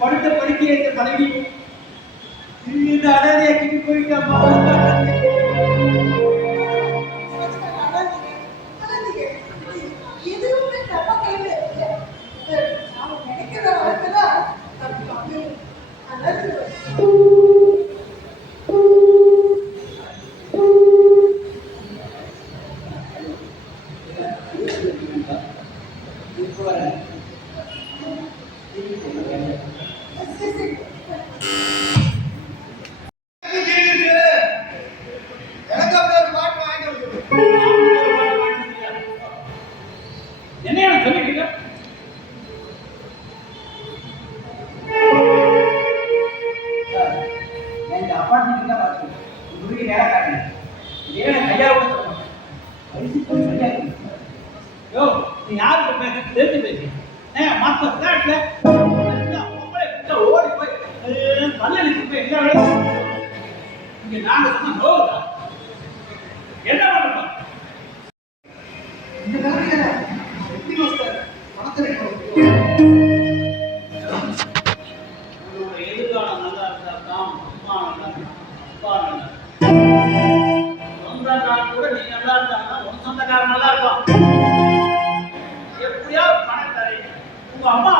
படுத்த படுக்கையை மனைவி இந்த அடாதையை கிட்டு போயிட்டா. ஓடி போய் என்ன பண்ணணும்? இந்த எதிர்காலம் நல்லா இருந்தா தான் அம்மா நல்லா அப்பா நல்லா சொந்தக்காரன் கூட நீ நல்லா இருந்தாங்கன்னா உன் சொந்தக்காரன் நல்லா இருப்பான். எப்படியாவது பணம் தரேன் உங்க அம்மா